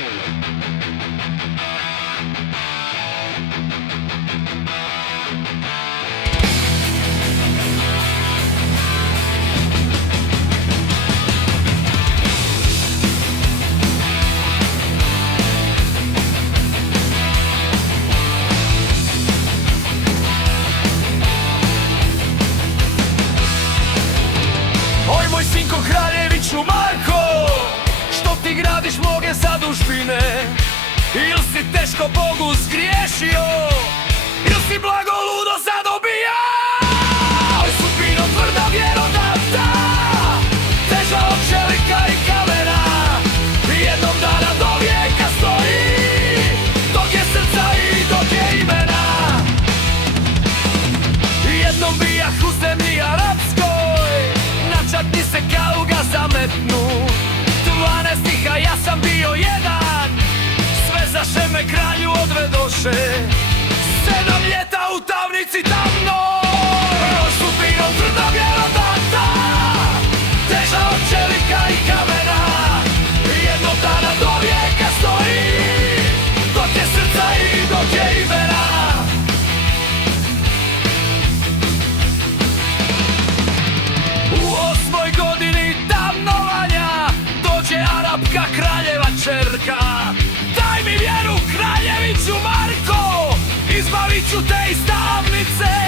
Oj moj sinko Kraljeviću Marko, što ti gradiš mnoge zadužbine? Il si teško Bogu zgriješio, il si blago ludo zadobijao? Sudbino tvrda vjerodata, teža od čelika i kamena, jednog dana do vijeka stoji, dok je srca i dok je imena. Jednom bijah u zemlji arapskoj, načatni se kaluga zametnu, 12 stiha ja sam bio jedan, sve zaše me kralju odvedoše, 7 ljeta u tamnici tamnoj. Sudbinom tvrda vjerodata, teža od čelika i kamena, jednog dana do vijeka stoji, dok je srca i dok je imena. U 8. godini tamnovanja dođe Arapka kraljeva čerka. Daj mi vjeru Kraljeviću Marko, izbavit ću te iz tamnice.